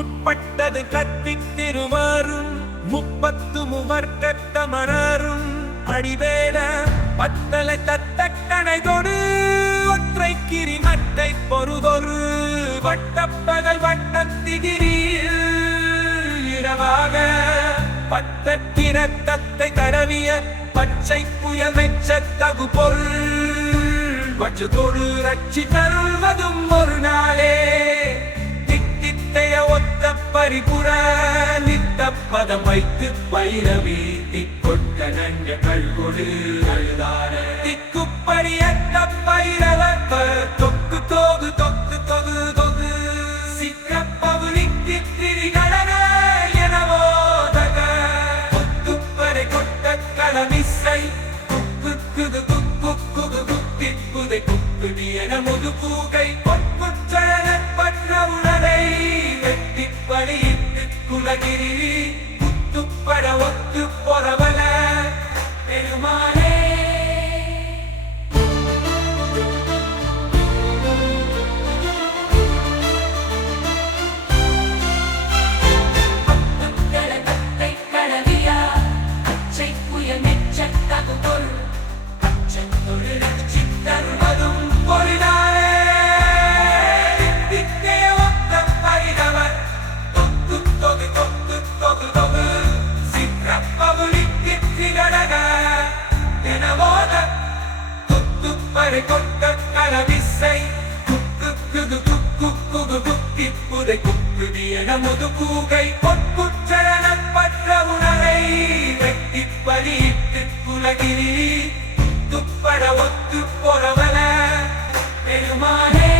முற்பட்டது கற்பித்திருமாறும் முப்பத்து முவர்க்கத்த மணரும் அடிவேல பத்தலை தத்தக்கணை தொடு ஒற்றை கிரி மட்டை பொருதொரு வட்டப்பகல் வட்டத்திகிரியில் இரவாக பத்தத்திரத்தத்தை தடவிய பச்சை புயல் வெச்ச தகு பொருள் வச்சதொடு ரட்சி தருவதும் ஒரு நாளே தித்தித்தைய ஒத்த பரிபுர நித்த பதம் வைத்து பைரவி திக்கொட்ட நஞ்ச கல்கொடு அழுதான திக்குப்படியத்த பைரவ தொக்கு தோகு தொக்கு தொகு தொகு சிக்கப்பவுளிக்கு திரிகடன எனவோதக ஒத்துப்பறை கொட்ட களமிசை குக்குது குக்குது குத்திப்புதை குக்குடி என முது பூகை பொற்குச்சழன பற்ற உணரை வெட்டி பலியிட்டு குலகிரி குத்துப்பட ஒத்து பொறவல பெருமானே கொட்ட கலவிசை குக்குது குக்குது குத்திப்புதை குக்குடி என முது பூகை பொற்குச்சரண பற்ற உணரை வெட்டி பலியிட்டு குலகிரி துப்பட ஒத்து பொறவல பெருமானே